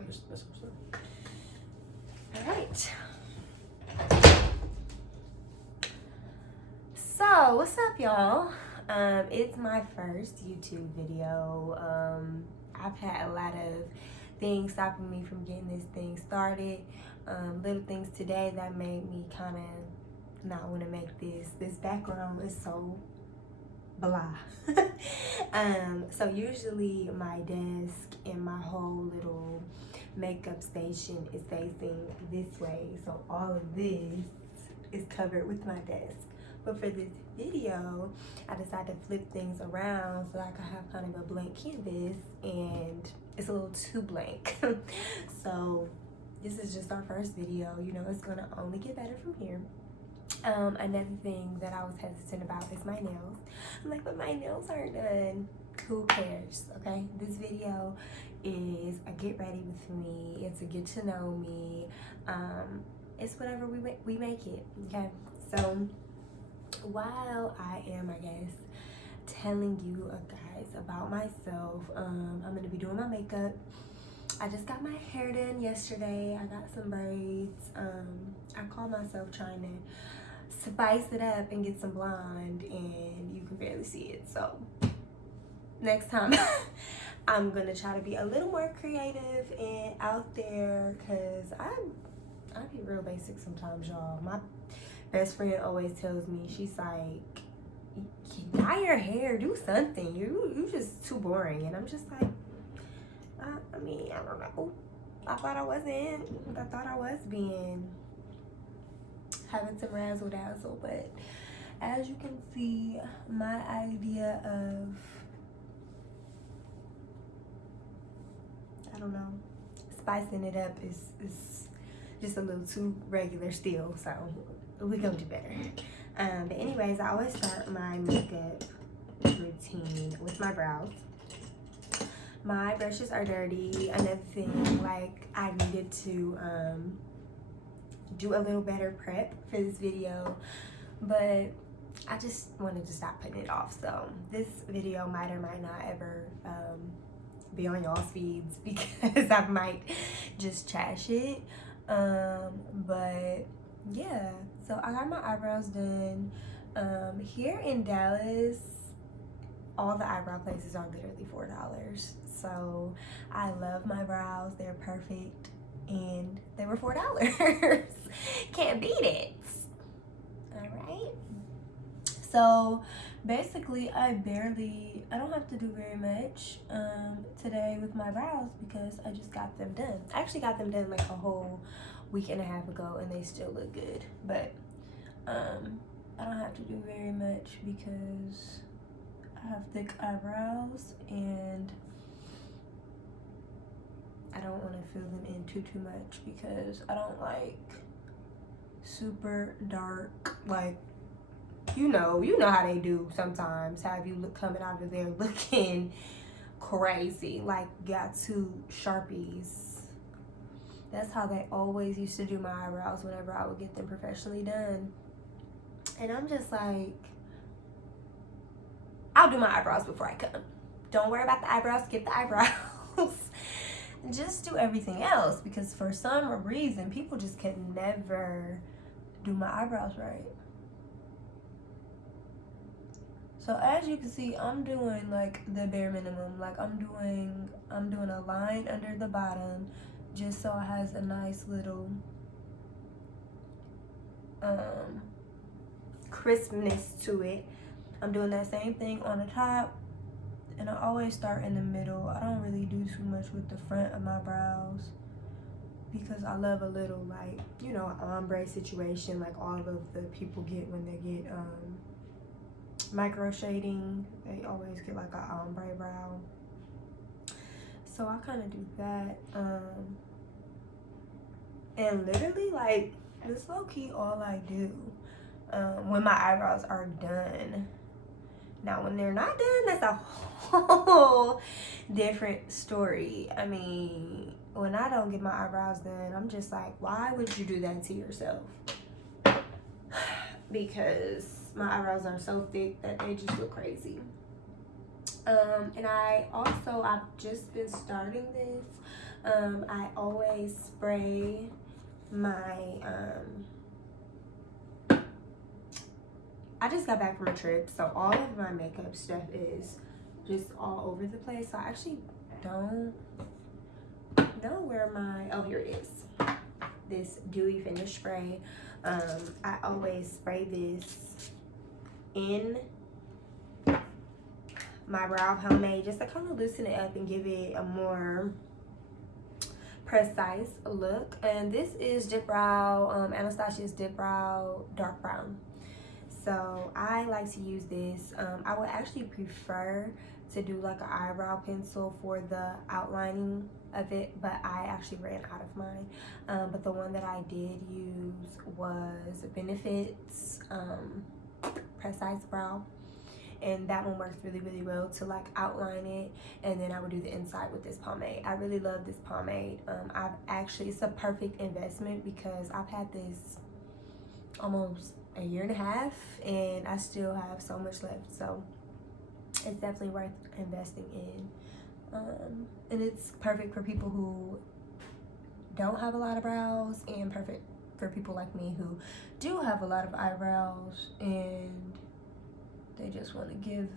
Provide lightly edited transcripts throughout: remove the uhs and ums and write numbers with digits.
Okay. That's what's up. All right. So, what's up, y'all? It's my first YouTube video. I've had a lot of things stopping me from getting this thing started. Little things today that made me kind of not want to make this. This background is so blah. So usually my desk and my whole little makeup station is facing this way. So all of this is covered with my desk. But for this video, I decided to flip things around so I can have kind of a blank canvas, and it's a little too blank. So this is just our first video. You know, it's gonna only get better from here. Another thing that I was hesitant about is my nails. I'm like, but my nails aren't done. Who cares, okay? This video is a get ready with me. It's a get to know me. It's whatever we make it, okay? So while I am, I guess, telling you guys about myself, I'm gonna be doing my makeup. I just got my hair done yesterday. I got some braids. I call myself trying to spice it up and get some blonde, and you can barely see it. So next time I'm gonna try to be a little more creative and out there, because I be real basic sometimes, y'all. My best friend always tells me, she's like, dye your hair, do something. You just too boring. And I'm just like, I mean, I don't know. I thought I was having some razzle dazzle, but as you can see, my idea of, I don't know, spicing it up is just a little too regular still, so we gonna do better. But anyways, I always start my makeup routine with my brows. My brushes are dirty. Another thing, like, I needed to do a little better prep for this video, but I just wanted to stop putting it off. So this video might or might not ever be on y'all's feeds, because I might just trash it. But yeah, so I got my eyebrows done. Here in Dallas, all the eyebrow places are literally $4. So I love my brows. They're perfect, and they were $4. Can't beat it. All right. So basically, I don't have to do very much today with my brows, because I just got them done. I actually got them done like a whole week and a half ago, and they still look good. But I don't have to do very much because I have thick eyebrows, and I don't want to fill them in too much, because I don't like super dark, like, you know how they do sometimes, have you coming out of there looking crazy, like got two Sharpies. That's how they always used to do my eyebrows whenever I would get them professionally done. And I'm just like, I'll do my eyebrows before I come. Don't worry about the eyebrows, skip the eyebrows. Just do everything else, because for some reason, people just can never do my eyebrows right. So as you can see, I'm doing like the bare minimum. Like I'm doing a line under the bottom, just so it has a nice little crispness to it. I'm doing that same thing on the top, and I always start in the middle. I don't really do too much with the front of my brows, because I love a little, like, you know, ombre situation like all of the people get when they get micro shading. They always get like an ombre brow. So I kind of do that. And literally, like, this low-key all I do when my eyebrows are done. Now, when they're not done, that's a whole different story. I mean, when I don't get my eyebrows done, I'm just like, why would you do that to yourself? Because my eyebrows are so thick that they just look crazy. And I've just been starting this. I always spray my, I just got back from a trip, so all of my makeup stuff is just all over the place. So I actually don't know where oh, here it is. This dewy finish spray. I always spray this in my brow pomade just to kind of loosen it up and give it a more precise look. And this is Dip Brow, Anastasia's Dip Brow Dark Brown. So I like to use this. I would actually prefer to do like an eyebrow pencil for the outlining of it, but I actually ran out of mine. But the one that I did use was Benefit's Precise Brow, and that one works really, really well to like outline it. And then I would do the inside with this pomade. I really love this pomade. It's a perfect investment because I've had this almost a year and a half and I still have so much left. So it's definitely worth investing in. And it's perfect for people who don't have a lot of brows, and perfect for people like me who do have a lot of eyebrows and they just want to give,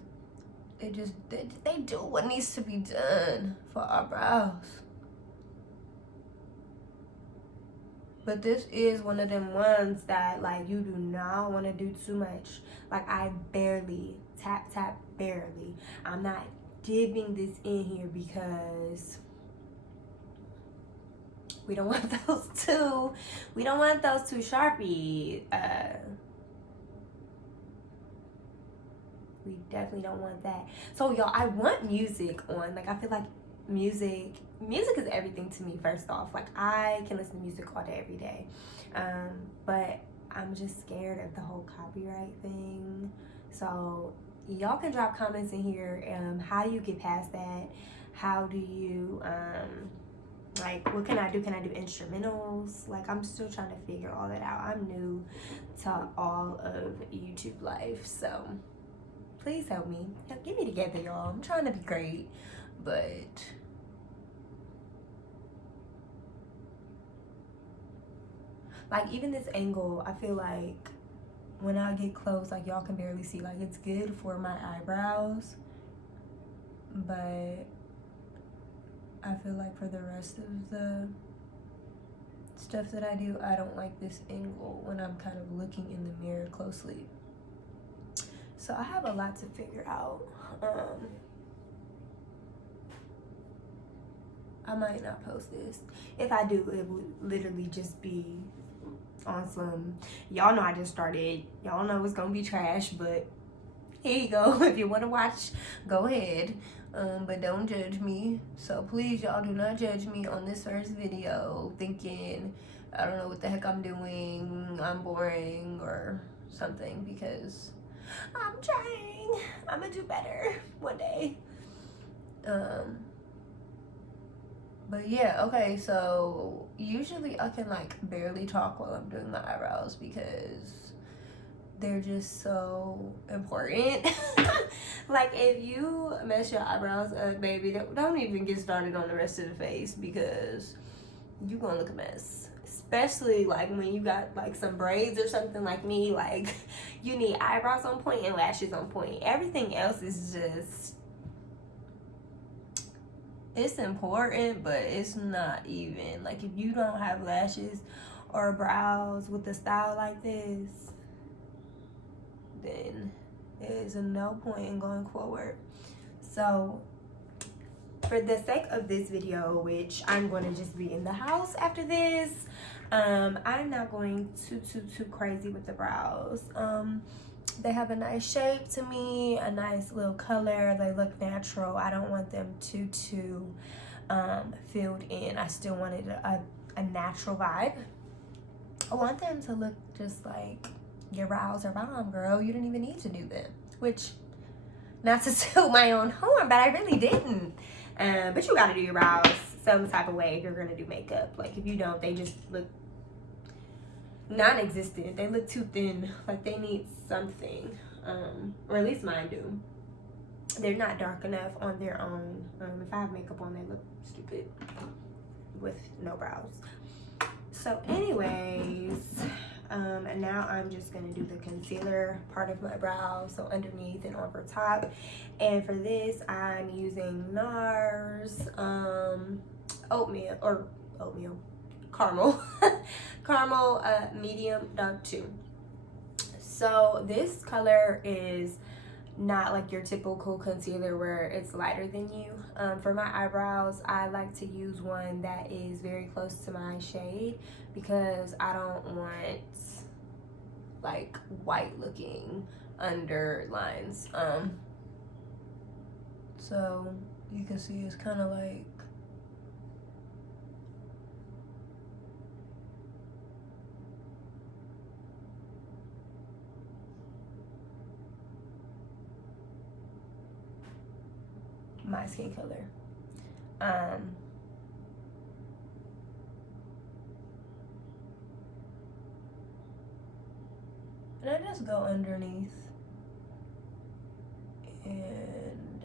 they do what needs to be done for our brows. But this is one of them ones that like you do not want to do too much. Like I barely, tap, barely. I'm not dipping this in here because we don't want those two Sharpie. We definitely don't want that. So y'all, I want music on. Like I feel like music is everything to me. First off, like I can listen to music all day every day, but I'm just scared of the whole copyright thing. So y'all can drop comments in here. How do you get past that? How do you like, what can I do? Can I do instrumentals? Like I'm still trying to figure all that out. I'm new to all of YouTube life, so please help me. Get me together, y'all. I'm trying to be great, but like even this angle, I feel like when I get close, like y'all can barely see. Like it's good for my eyebrows, but I feel like for the rest of the stuff that I do, I don't like this angle when I'm kind of looking in the mirror closely. So I have a lot to figure out. I might not post this. If I do, it would literally just be on some, y'all know I just started. Y'all know it's gonna be trash, but here you go. If you wanna watch, go ahead. But don't judge me. So please, y'all, do not judge me on this first video thinking I don't know what the heck I'm doing, I'm boring or something, because I'm trying. I'm gonna do better one day. But yeah, okay, so usually I can like barely talk while I'm doing my eyebrows because they're just so important. Like if you mess your eyebrows up, baby, don't even get started on the rest of the face because you're gonna look a mess. Especially like when you got like some braids or something like me, like you need eyebrows on point and lashes on point. Everything else is just, it's important, but it's not even. Like if you don't have lashes or brows with a style like this, then there's no point in going forward. So for the sake of this video, which I'm going to just be in the house after this, I'm not going too crazy with the brows. They have a nice shape to me, a nice little color. They look natural. I don't want them too filled in. I still wanted a natural vibe. I want them to look just like your brows are bomb, girl. You didn't even need to do them. Which, not to toot my own horn, but I really didn't. But you gotta do your brows some type of way if you're gonna do makeup. Like if you don't, they just look non-existent. They look too thin. Like they need something, or at least mine do. they're not dark enough on their own. If I have makeup on, they look stupid with no brows. So anyways, and now I'm just gonna do the concealer part of my brow, so underneath and over top. And for this, I'm using NARS caramel caramel medium dark 2. So this color is not like your typical concealer where it's lighter than you. For my eyebrows, I like to use one that is very close to my shade because I don't want like white looking underlines. So you can see it's kind of like my skin color. And I just go underneath and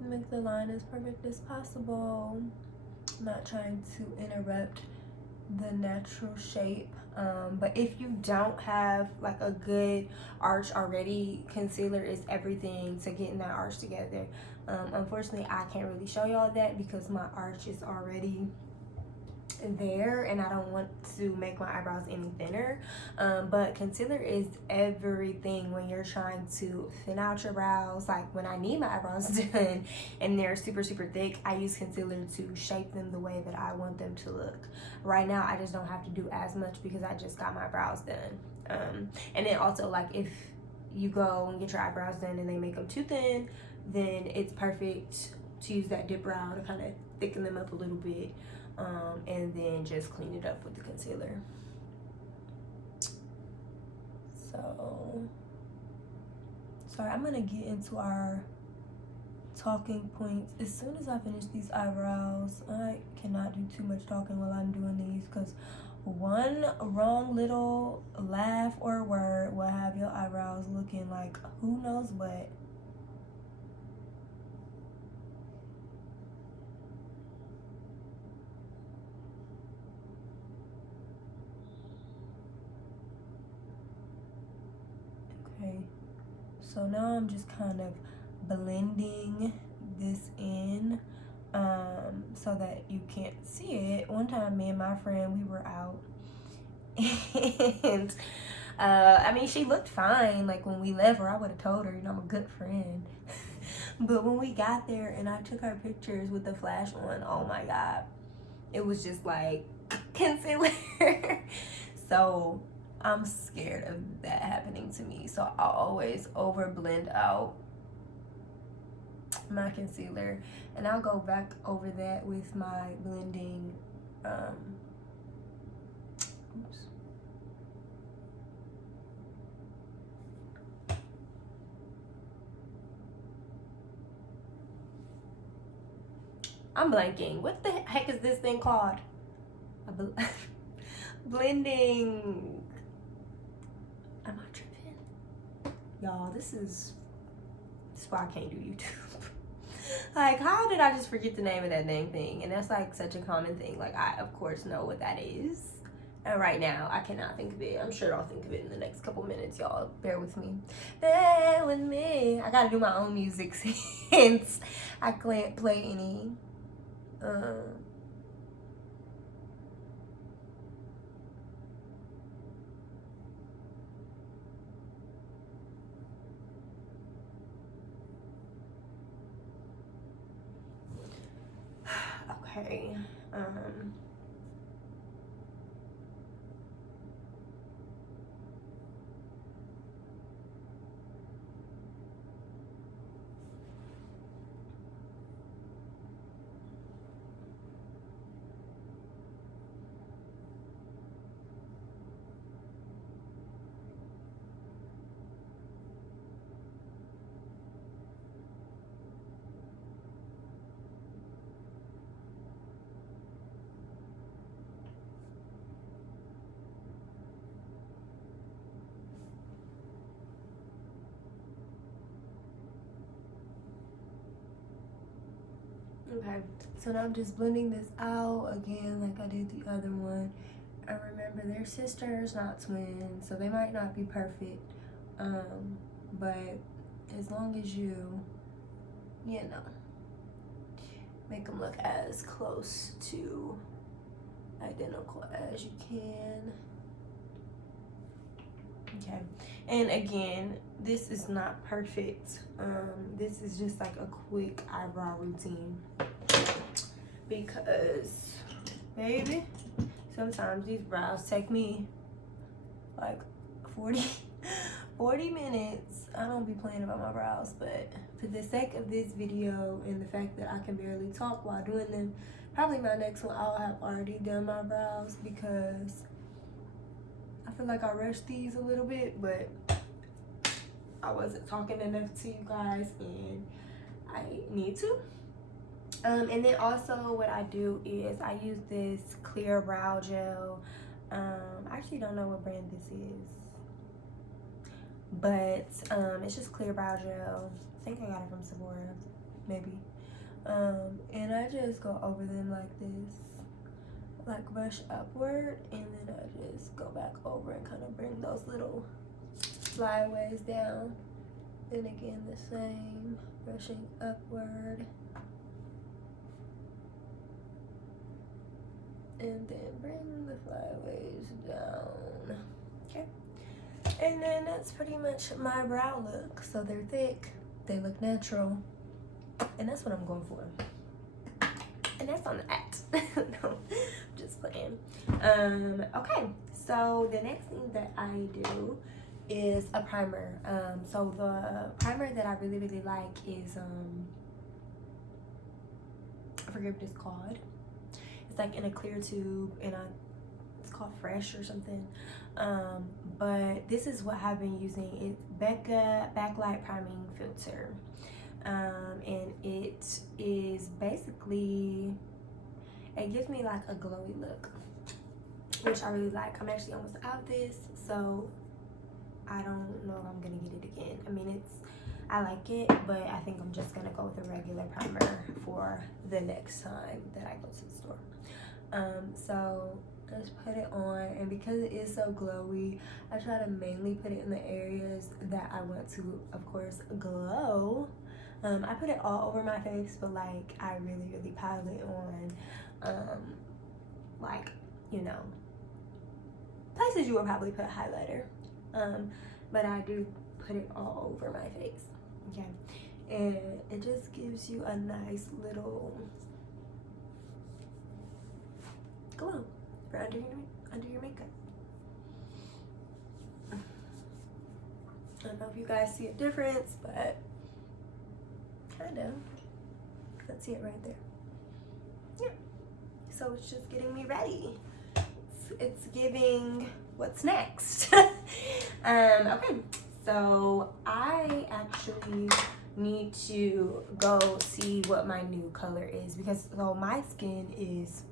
make the line as perfect as possible. I'm not trying to interrupt the natural shape. But if you don't have like a good arch already, concealer is everything to getting that arch together. Unfortunately, I can't really show y'all that because my arch is already there and I don't want to make my eyebrows any thinner. But concealer is everything when you're trying to thin out your brows. Like when I need my eyebrows done and they're super thick, I use concealer to shape them the way that I want them to look. Right now I just don't have to do as much because I just got my brows done. And then also, like, if you go and get your eyebrows done and they make them too thin, then it's perfect to use that dip brow to kind of thicken them up a little bit. And then just clean it up with the concealer. So, sorry, I'm gonna get into our talking points as soon as I finish these eyebrows. I cannot do too much talking while I'm doing these because one wrong little laugh or word will have your eyebrows looking like who knows what. Okay, so now I'm just kind of blending this in so that you can't see it. One time me and my friend, we were out and I mean, she looked fine. Like when we left her, I would have told her, you know, I'm a good friend. But when we got there and I took her pictures with the flash on, oh my God, it was just like concealer. So I'm scared of that happening to me. So I'll always over blend out my concealer and I'll go back over that with my blending I'm blanking. What the heck is this thing called? Blending. Am I tripping? Y'all, this is why I can't do YouTube. Like, how did I just forget the name of that dang thing? And that's like such a common thing. Like, I of course know what that is. And right now, I cannot think of it. I'm sure I'll think of it in the next couple minutes, y'all. Bear with me. Bear with me. I gotta do my own music since I can't play any. Okay. Okay, so now I'm just blending this out again like I did the other one. And remember, they're sisters, not twins, so they might not be perfect. But as long as you know, make them look as close to identical as you can. Okay, and again, this is not perfect. This is just like a quick eyebrow routine because, baby, sometimes these brows take me like 40 minutes. I don't be playing about my brows, but for the sake of this video and the fact that I can barely talk while doing them, probably my next one I'll have already done my brows because I feel like I rushed these a little bit, but I wasn't talking enough to you guys and I need to. And then also what I do is I use this clear brow gel. I actually don't know what brand this is, but it's just clear brow gel. I think I got it from Sephora, maybe. And I just go over them like this, like brush upward, and then I just go back over and kind of bring those little flyaways down. And again, the same, brushing upward. And then bring the flyaways down. Okay. And then that's pretty much my brow look. So they're thick, they look natural, and that's what I'm going for. And that's on that. No, just playing. Okay, so the next thing that I do is a primer. So the primer that I really like is I forget what it's called. It's like in a clear tube, and it's called Fresh or something. But this is what I've been using. It's Becca Backlight Priming Filter. And it is basically, it gives me like a glowy look, which I really like. I'm actually almost out of this, so I don't know if I'm gonna get it again. I mean, I like it, but I think I'm just gonna go with a regular primer for the next time that I go to the store. So let's put it on, and because it is so glowy, I try to mainly put it in the areas that I want to, of course, glow. I put it all over my face, but like I really pile it on, like, you know, places you would probably put highlighter. But I do put it all over my face. Okay, and it just gives you a nice little glow for under your makeup. I don't know if you guys see a difference, but kind of. Let's see it right there. Yeah. So it's just getting me ready. It's giving what's next. Okay. So I actually need to go see what my new color is, because so my skin is,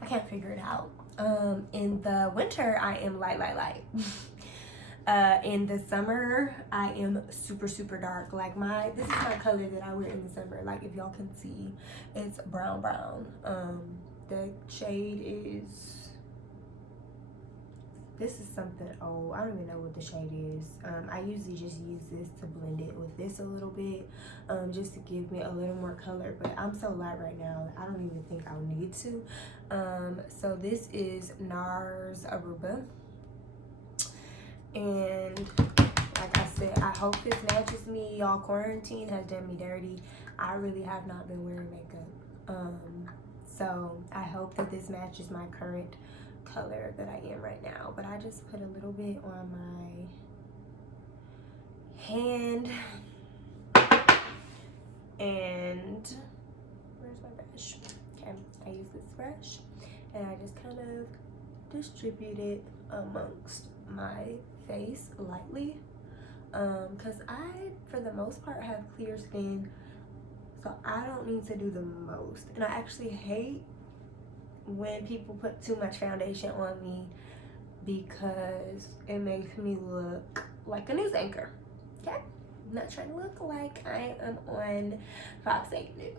I can't figure it out. In the winter I am light. In the summer I am super dark. Like this is my color that I wear in the summer. Like if y'all can see, it's brown. The shade is, this is something old. I don't even know what the shade is. I usually just use this to blend it with this a little bit, just to give me a little more color, but I'm so light right now, I don't even think I'll need to. So this is NARS Aruba. And like I said, I hope this matches me. Y'all, quarantine has done me dirty. I really have not been wearing makeup. So I hope that this matches my current color that I am right now. But I just put a little bit on my hand. And where's my brush? Okay, I use this brush and I just kind of distribute it amongst my face lightly, because I, for the most part, have clear skin, so I don't need to do the most. And I actually hate when people put too much foundation on me, because it makes me look like a news anchor. Okay, I'm not trying to look like I am on Fox 8 News.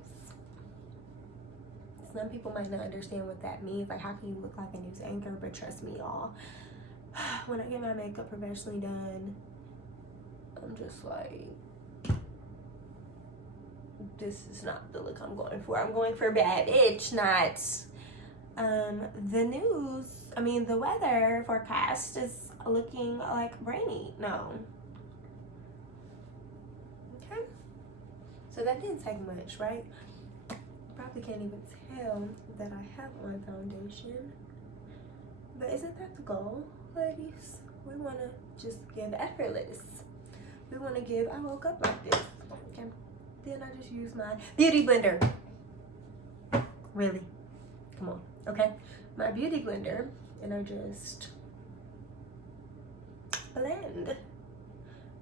Some people might not understand what that means. Like, how can you look like a news anchor? But trust me, y'all, when I get my makeup professionally done, I'm just like, this is not the look I'm going for. I'm going for bad bitch, not the news. I mean, the weather forecast is looking like rainy. No. Okay. So that didn't take much, right? Probably can't even tell that I have on foundation. But isn't that the goal, ladies? We want to just give effortless. We want to give, I woke up like this. Okay. Then I just use my beauty blender. Really? Come on. Okay. My beauty blender. And I just blend.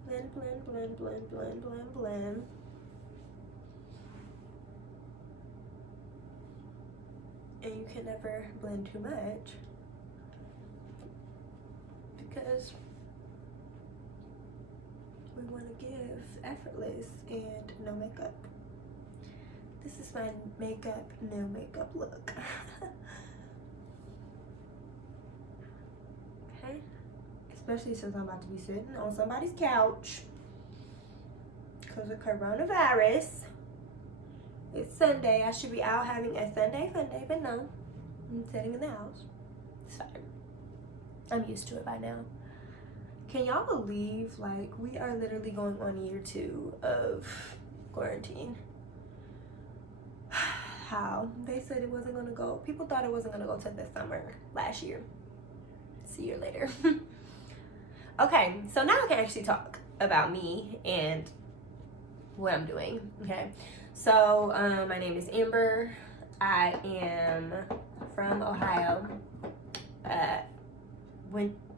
Blend, blend, blend, blend, blend, blend, blend. And you can never blend too much, because we want to give effortless and no makeup. This is my makeup, no makeup look. Okay? Especially since I'm about to be sitting on somebody's couch because of coronavirus. It's Sunday. I should be out having a Sunday fun day, but no. I'm sitting in the house. It's fine. I'm used to it by now. Can y'all believe, like, we are literally going on year 2 of quarantine? How? They said it wasn't gonna go. People thought it wasn't gonna go till the summer last year. See you later. Okay, so now I can actually talk about me and what I'm doing, okay? So, my name is Amber. I am from Ohio.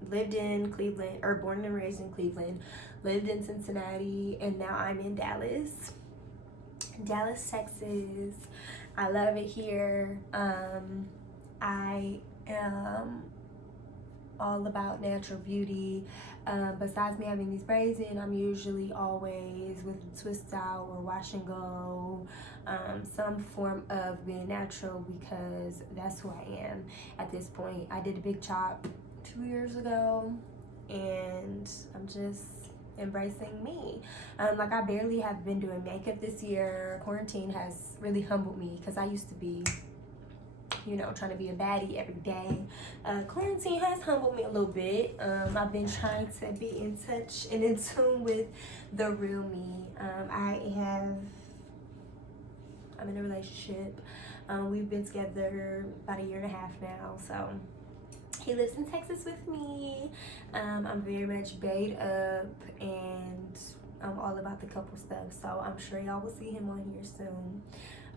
Lived in Cleveland, or born and raised in Cleveland. Lived in Cincinnati, and now I'm in Dallas. Dallas, Texas. I love it here. I am all about natural beauty. Besides me having these braids in, I'm usually always with a twist style or wash and go, some form of being natural, because that's who I am at this point. I did a big chop 2 years ago, and I'm just embracing me. Like, I barely have been doing makeup this year. Quarantine has really humbled me, because I used to be, you know, trying to be a baddie every day. Quarantine has humbled me a little bit. I've been trying to be in touch and in tune with the real me. I'm in a relationship. We've been together about 1.5 years now, so he lives in Texas with me. I'm very much baed up, and I'm all about the couple stuff, so I'm sure y'all will see him on here soon.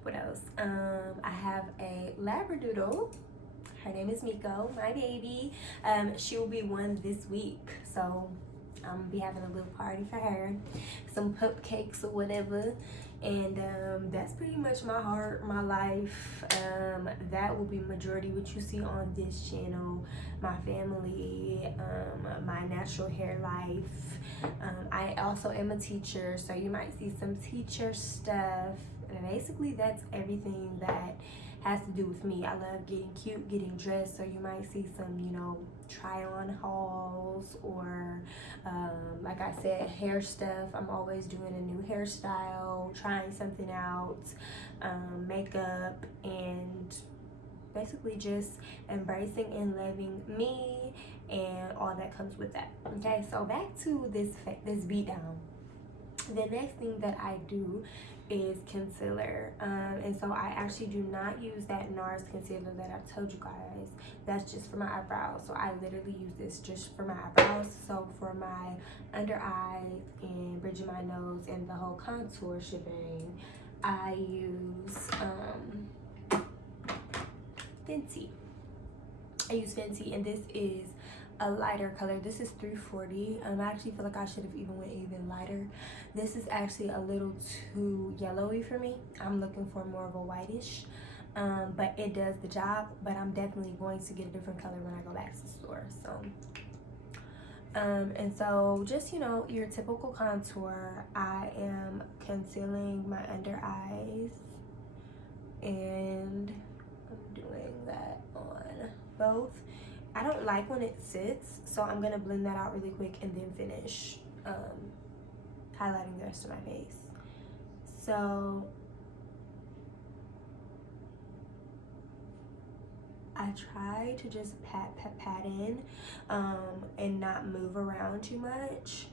What else? I have a Labradoodle. Her name is Miko, my baby. She will be 1 this week, so I'm gonna be having a little party for her, some cupcakes or whatever. And that's pretty much my heart, my life. That will be majority what you see on this channel. My family, my natural hair life. I also am a teacher, so you might see some teacher stuff. And basically that's everything that has to do with me. I love getting cute, getting dressed, so you might see some, you know, try on hauls, or like I said, hair stuff. I'm always doing a new hairstyle, trying something out, makeup, and basically just embracing and loving me and all that comes with that. Okay, so back to this beat down. The next thing that I do is concealer, and so I actually do not use that NARS concealer that I told you guys. That's just for my eyebrows, so I literally use this just for my eyebrows. So for my under eyes and bridging my nose and the whole contour shebang, I use Fenty. I use Fenty, and this is a lighter color. This is 340. I actually feel like I should have even went even lighter. This is actually a little too yellowy for me. I'm looking for more of a whitish, but it does the job. But I'm definitely going to get a different color when I go back to the store. So And so just, you know, your typical contour. I am concealing my under eyes, and I'm doing that on both. I don't like when it sits, so I'm gonna blend that out really quick and then finish highlighting the rest of my face. So I try to just pat in and not move around too much,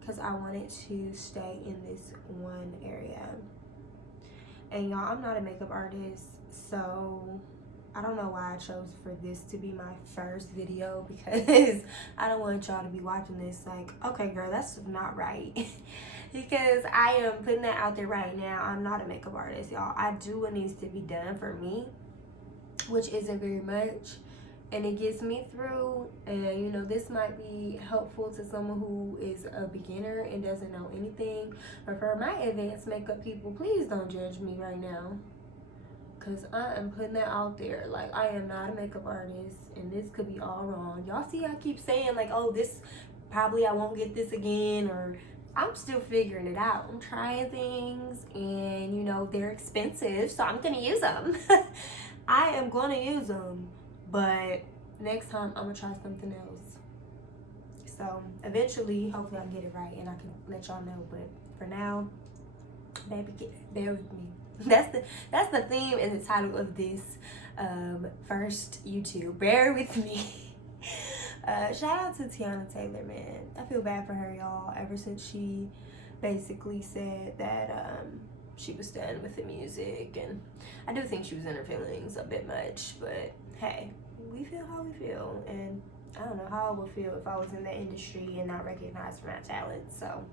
because I want it to stay in this one area. And y'all, I'm not a makeup artist, so I don't know why I chose for this to be my first video, because I don't want y'all to be watching this like, okay girl, that's not right. Because I am putting that out there right now. I'm not a makeup artist, y'all. I do what needs to be done for me, which isn't very much, and it gets me through. And you know, this might be helpful to someone who is a beginner and doesn't know anything. But for my advanced makeup people, please don't judge me right now, because I am putting that out there. Like, I am not a makeup artist, and this could be all wrong. Y'all see I keep saying like, oh, this probably I won't get this again, or I'm still figuring it out. I'm trying things, and you know, they're expensive, so I'm gonna use them. I am gonna use them, but next time I'm gonna try something else. So eventually, hopefully I get it right and I can let y'all know. But for now, baby, bear with me. That's the theme and the title of this first YouTube. Bear with me. Shout out to Tiana Taylor, man. I feel bad for her, y'all. Ever since she basically said that she was done with the music, and I do think she was in her feelings a bit much, but hey, we feel how we feel, and I don't know how I would feel if I was in the industry and not recognized for my talent. So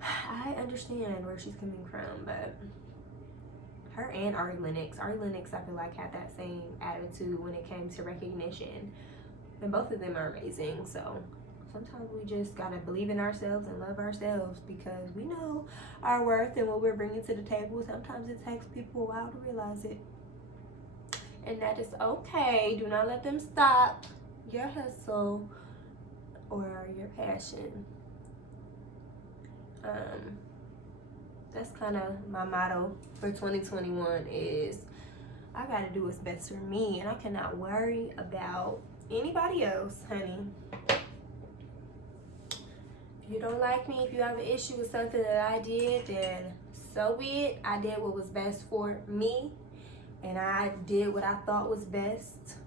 I understand where she's coming from, but her and Ari Lennox, I feel like had that same attitude when it came to recognition, and both of them are amazing. So sometimes we just gotta believe in ourselves and love ourselves, because we know our worth and what we're bringing to the table. Sometimes it takes people a while to realize it, and that is okay. Do not let them stop your hustle or your passion. That's kind of my motto for 2021 is I gotta do what's best for me, and I cannot worry about anybody else, honey. If you don't like me, if you have an issue with something that I did, then so be it. I did what was best for me, and I did what I thought was best.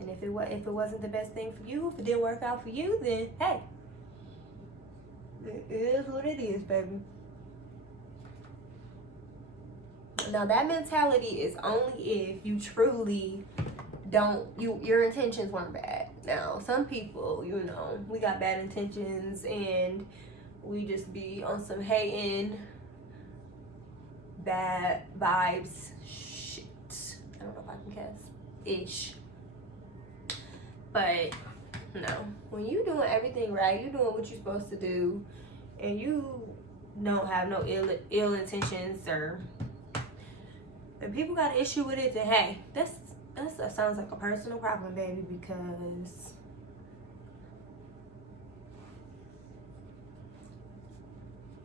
And if it wasn't the best thing for you, if it didn't work out for you, then hey, it is what it is, baby. Now that mentality is only if you truly your intentions weren't bad. Now some people, you know, we got bad intentions and we just be on some hating, bad vibes shit. I don't know if I can cuss ish. But no, when you doing everything right, you doing what you're supposed to do, and you don't have no ill intentions, or if people got an issue with it, then hey, that sounds like a personal problem, baby, because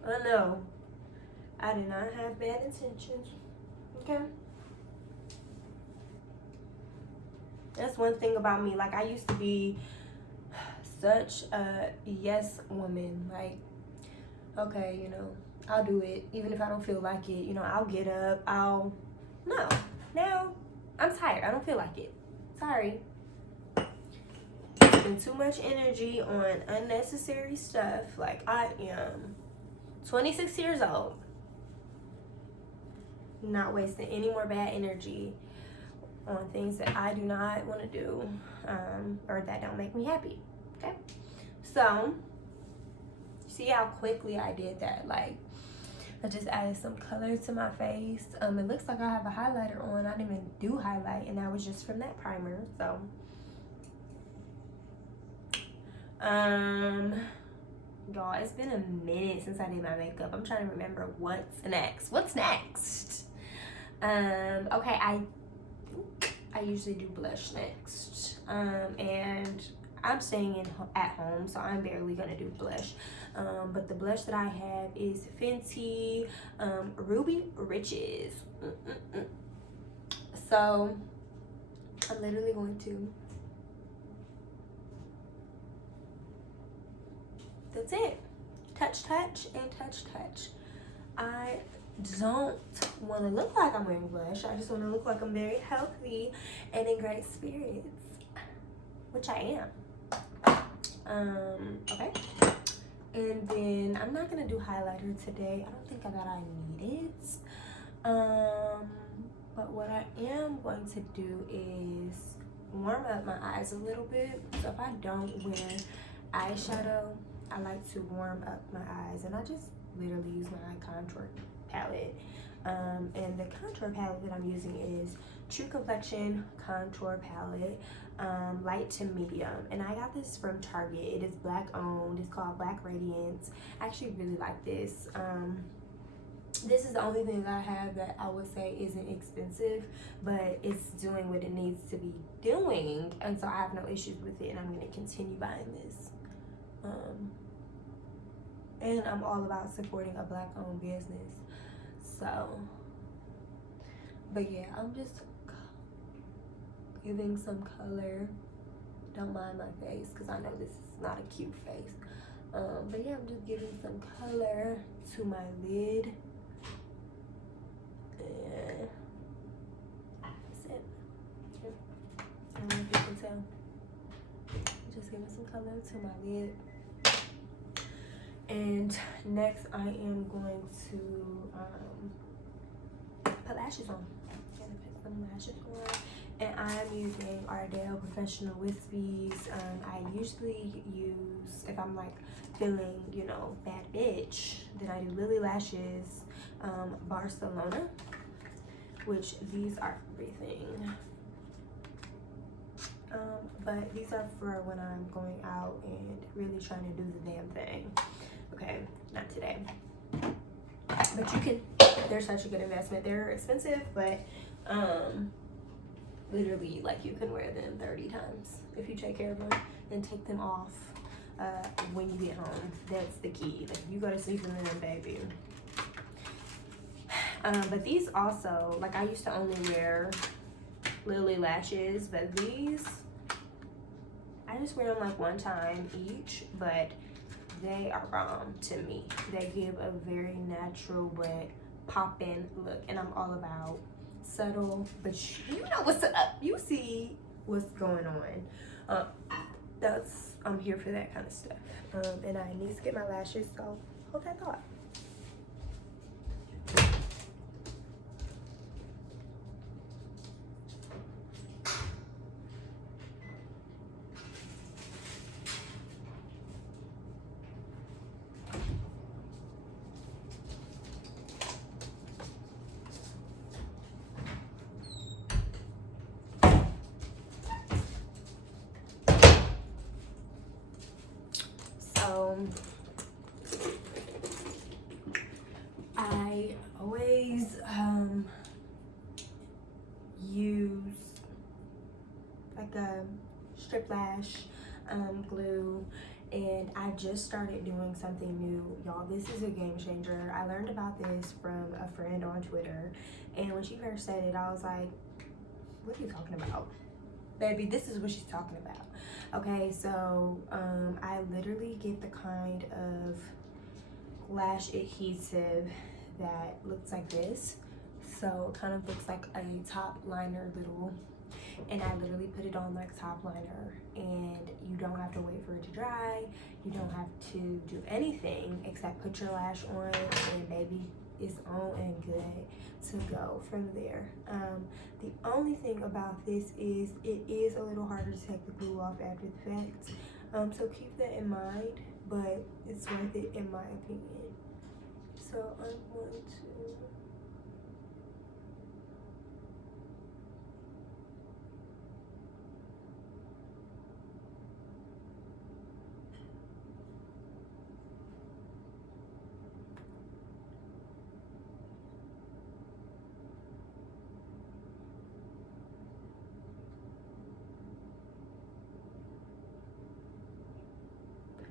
I know I did not have bad intentions, okay? That's one thing about me. Like, I used to be such a yes woman. Like, okay, you know, I'll do it even if I don't feel like it. You know, I'll get up. No. Now, I'm tired. I don't feel like it. Sorry. Spend too much energy on unnecessary stuff. Like, I am 26 years old. Not wasting any more bad energy on things that I do not want to do, or that don't make me happy. Okay? So, see how quickly I did that. Like, I just added some color to my face. It looks like I have a highlighter on. I didn't even do highlight, and that was just from that primer. So, y'all, it's been a minute since I did my makeup. I'm trying to remember what's next. Okay, I usually do blush next. And I'm staying at home, so I'm barely gonna do blush. But the blush that I have is Fenty Ruby Riches. So I'm literally going to, that's it. Touch, touch, and touch, touch. I don't want to look like I'm wearing blush. I just want to look like I'm very healthy and in great spirits, which I am. Okay. And then I'm not gonna do highlighter today. I don't think that I need it. But what I am going to do is warm up my eyes a little bit. So if I don't wear eyeshadow, I like to warm up my eyes, and I just literally use my contour palette. And the contour palette that I'm using is True Complexion Contour Palette, light to medium, and I got this from Target. It is black owned. It's called Black Radiance. I actually really like this. This is the only thing that I have that I would say isn't expensive, but it's doing what it needs to be doing, and so I have no issues with it, and I'm going to continue buying this. And I'm all about supporting a black owned business. So, but yeah, I'm just giving some color. Don't mind my face because I know this is not a cute face. But yeah, I'm just giving some color to my lid. And that's it. I don't know if you can tell. Just giving some color to my lid. And next I am going to put lashes on. I'm gonna put some lashes on. And I'm using Ardell Professional Wispies. I usually use, if I'm like feeling, you know, bad bitch, then I do Lily Lashes Barcelona, which these are everything. But these are for when I'm going out and really trying to do the damn thing. Okay, not today. But you can, they're such a good investment. They're expensive, but literally, like, you can wear them 30 times if you take care of them and take them off when you get home. That's the key. Like, you go to sleep in them, baby. But these also, like, I used to only wear Lily Lashes, but these, I just wear them like one time each, but they are bomb to me. They give a very natural but pop-in look, and I'm all about subtle, but you know what's up. You see what's going on. I'm here for that kind of stuff. And I need to get my lashes, so hold that thought. I always use like a strip lash glue, and I just started doing something new, y'all. This is a game changer. I learned about this from a friend on Twitter, and when she first said it, I was like, what are you talking about? Baby, this is what she's talking about. Okay, so I literally get the kind of lash adhesive that looks like this. So it kind of looks like a top liner little, and I literally put it on like top liner, and you don't have to wait for it to dry. You don't have to do anything except put your lash on, and baby, it's on and good to go from there. The only thing about this is it is a little harder to take the glue off after the fact. So keep that in mind, but it's worth it in my opinion. So I'm going to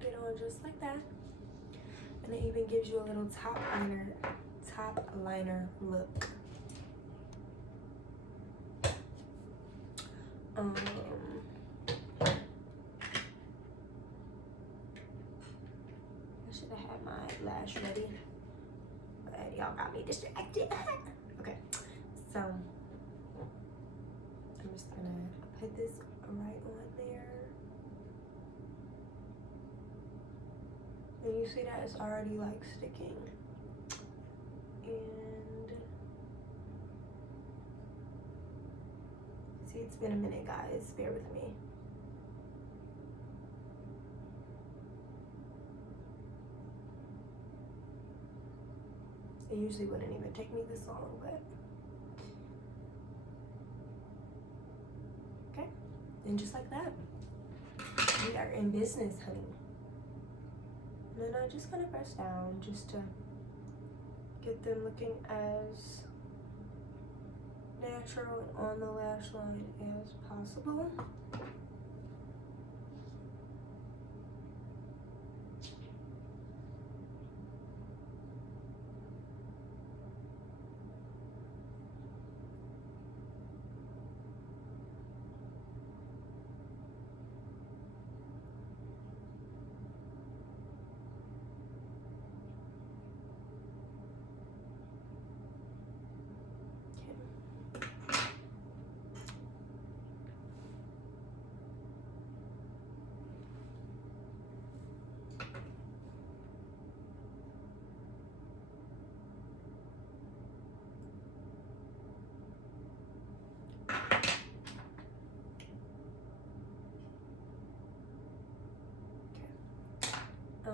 it on just like that. And it even gives you a little top liner look. I should have had my lash ready, but y'all got me distracted. Okay, so I'm just gonna put this right on there. And you see that it's already like sticking. And see, it's been a minute, guys. Bear with me. It usually wouldn't even take me this long, but okay. And just like that, we are in business, honey. And then I just kind of press down just to get them looking as natural and on the lash line as possible. I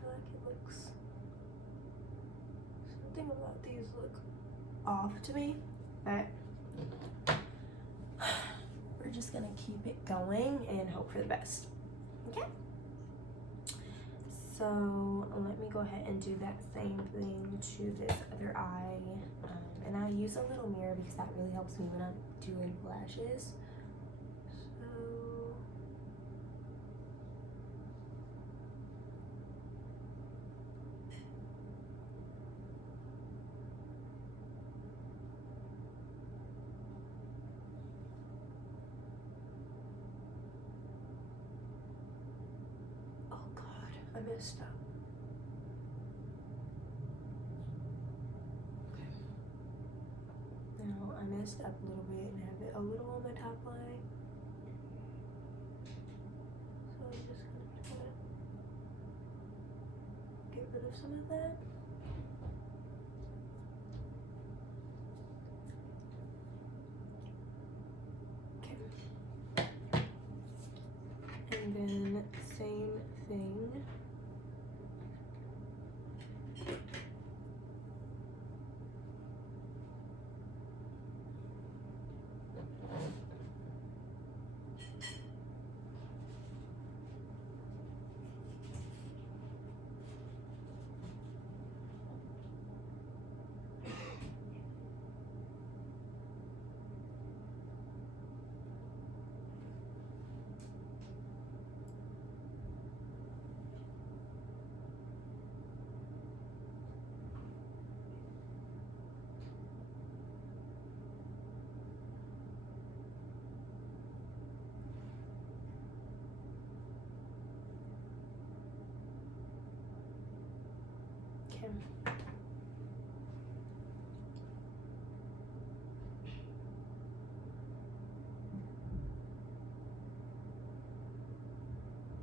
feel like it looks, something about these look off to me, but we're just gonna keep it going and hope for the best. Okay, so let me go ahead and do that same thing to this other eye. And I use a little mirror because that really helps me when I'm doing lashes. So oh God, I messed up. Now I messed up a little bit and have it a little on my top line. So I'm just gonna try to get rid of some of that. Okay. And then same thing. Okay.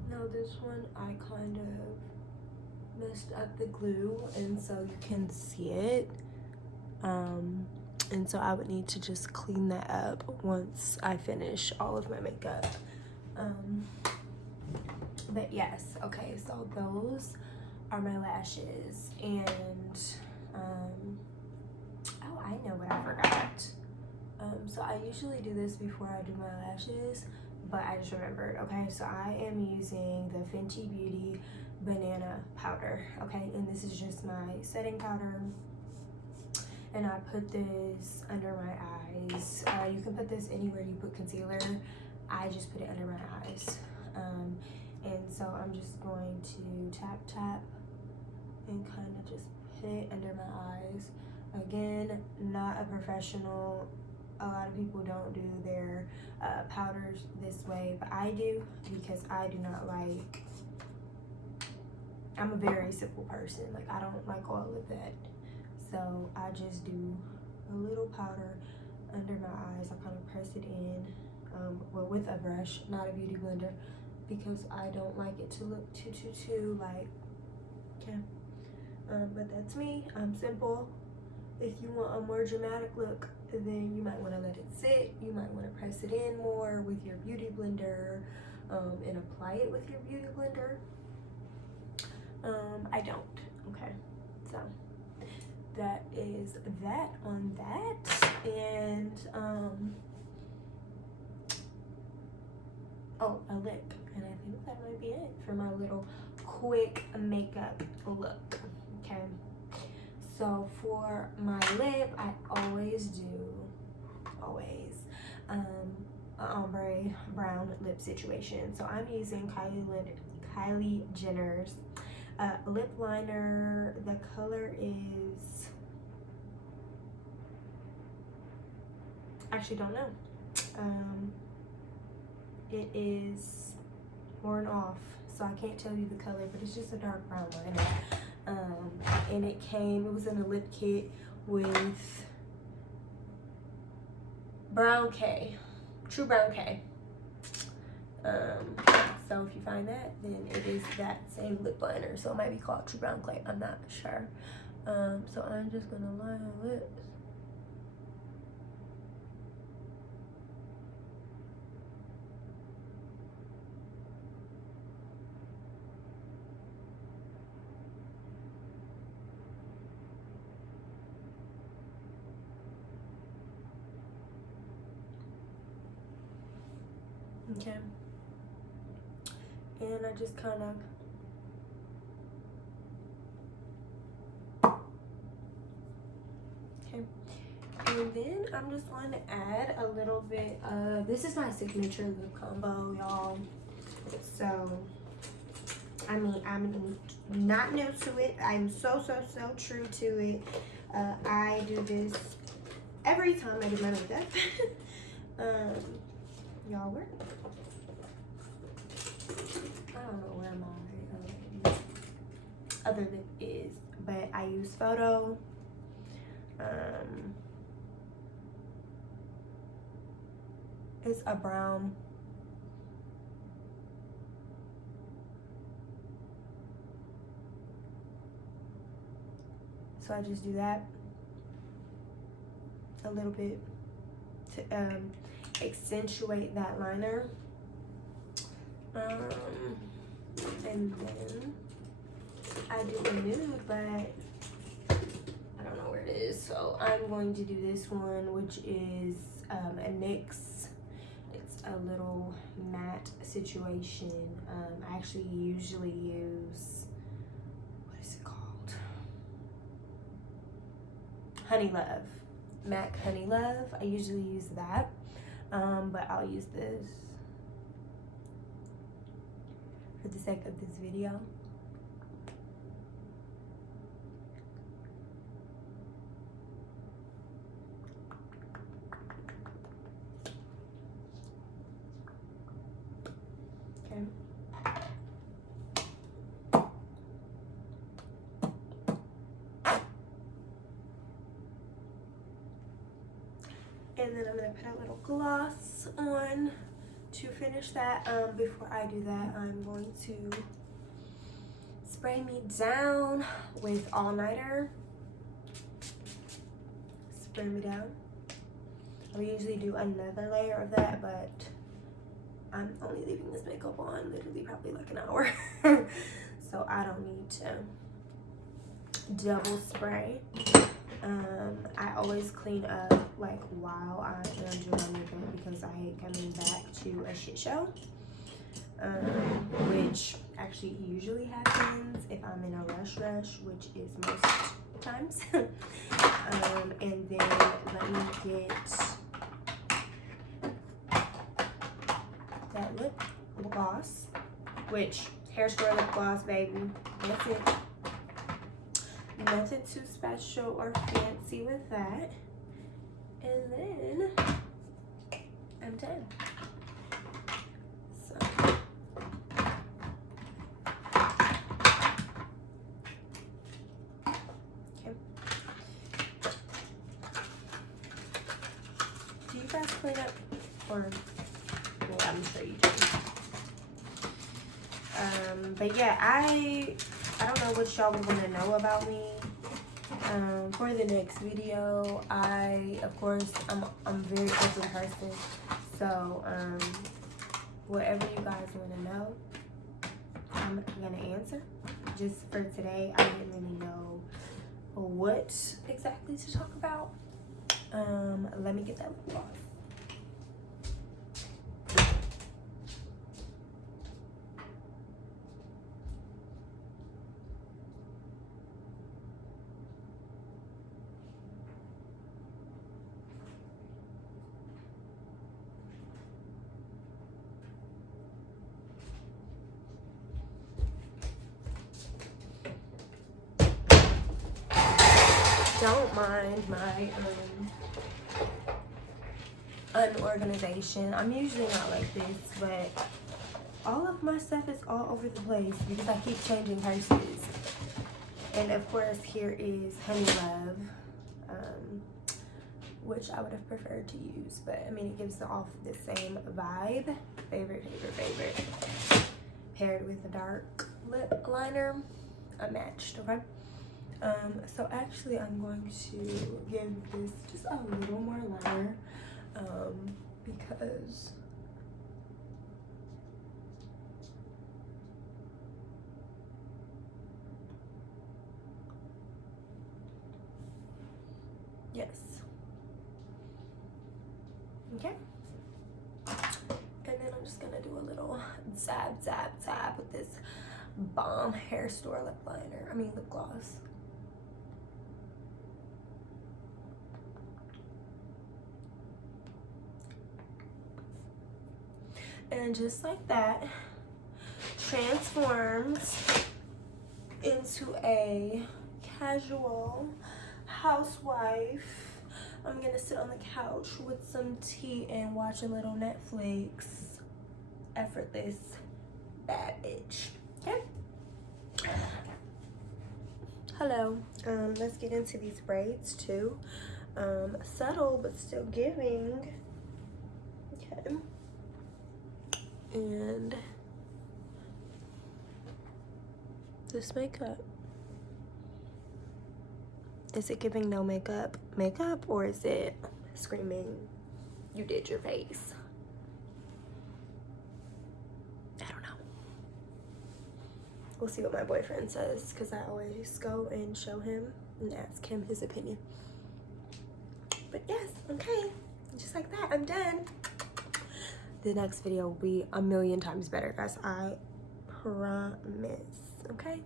Now this one I kind of messed up the glue, and so you can see it. And so I would need to just clean that up once I finish all of my makeup. But yes, okay, so those are my lashes. And oh, I know what I forgot. So I usually do this before I do my lashes, but I just remembered. Okay, so I am using the Fenty Beauty banana powder. Okay, and this is just my setting powder. and I put this under my eyes. You can put this anywhere you put concealer. I just put it under my eyes. And so I'm just going to tap and kind of just put it under my eyes. Again, not a professional. A lot of people don't do their powders this way, but I do, because I do not like, I'm a very simple person. Like, I don't like all of that. So I just do a little powder under my eyes. I kind of press it in, well, with a brush, not a beauty blender, because I don't like it to look too like, okay. But that's me. I'm simple. If you want a more dramatic look, then you might want to let it sit. You might want to press it in more with your beauty blender, and apply it with your beauty blender. I don't. Okay, so that is that on that. And oh, a lip, and I think that might be it for my little quick makeup look. Okay, so for my lip, I always do an ombre brown lip situation. So I'm using Kylie Jenner's lip liner. The color is, actually don't know. It is worn off, so I can't tell you the color, but it's just a dark brown liner. And it was in a lip kit with brown K, true brown K. So if you find that, then it is that same lip liner. So it might be called True Brown Clay, I'm not sure. So I'm just gonna line my lips. Okay. And I just kind of and then I'm just going to add a little bit of, this is my signature lip combo, y'all. So I mean, I'm not new to it. I'm so true to it. I do this every time I do my makeup. Y'all, where? I don't know where my other lip is, but I use Photo. It's a brown. So I just do that a little bit to accentuate that liner. And then I do the nude, but I don't know where it is. So I'm going to do this one, which is a NYX. It's a little matte situation. I actually usually use, what is it called? Honey Love. MAC Honey Love. I usually use that. But I'll use this for the sake of this video. Okay. And then I'm gonna put a little gloss on to finish that. Before I do that, I'm going to spray me down with All Nighter. Spray me down. I usually do another layer of that, but I'm only leaving this makeup on literally probably like an hour. So I don't need to double spray. I always clean up like while I am doing my makeup, because I hate coming back to a shit show, which actually usually happens if I'm in a rush, which is most times. And then let me get that lip gloss, which hair store lip gloss, baby. That's it. Nothing too special or fancy with that. And then I'm done. So okay. Do you guys clean up, or well, I'm sure you do. But yeah, I don't know what y'all would want to know about me. For the next video, of course I'm a very open person, so whatever you guys want to know, I'm gonna answer. Just for today, I didn't really know what exactly to talk about. Let me get that lip gloss. Don't mind my unorganization. I'm usually not like this, but all of my stuff is all over the place because I keep changing purses. And of course, here is Honey Love, which I would have preferred to use, but I mean, it gives off the same vibe. Favorite. Paired with a dark lip liner, unmatched, okay? So actually I'm going to give this just a little more liner, because yes, okay. And then I'm just gonna do a little zap with this bomb hair store lip gloss. And just like that, transforms into a casual housewife. I'm gonna sit on the couch with some tea and watch a little Netflix. Effortless bad bitch. Okay. Hello. Let's get into these braids too. Subtle but still giving. Okay. And this makeup, is it giving no makeup, or is it screaming you did your face? I don't know. We'll see what my boyfriend says, because I always go and show him and ask him his opinion. But yes, okay, just like that, I'm done. The next video will be a million times better, guys. I promise, okay?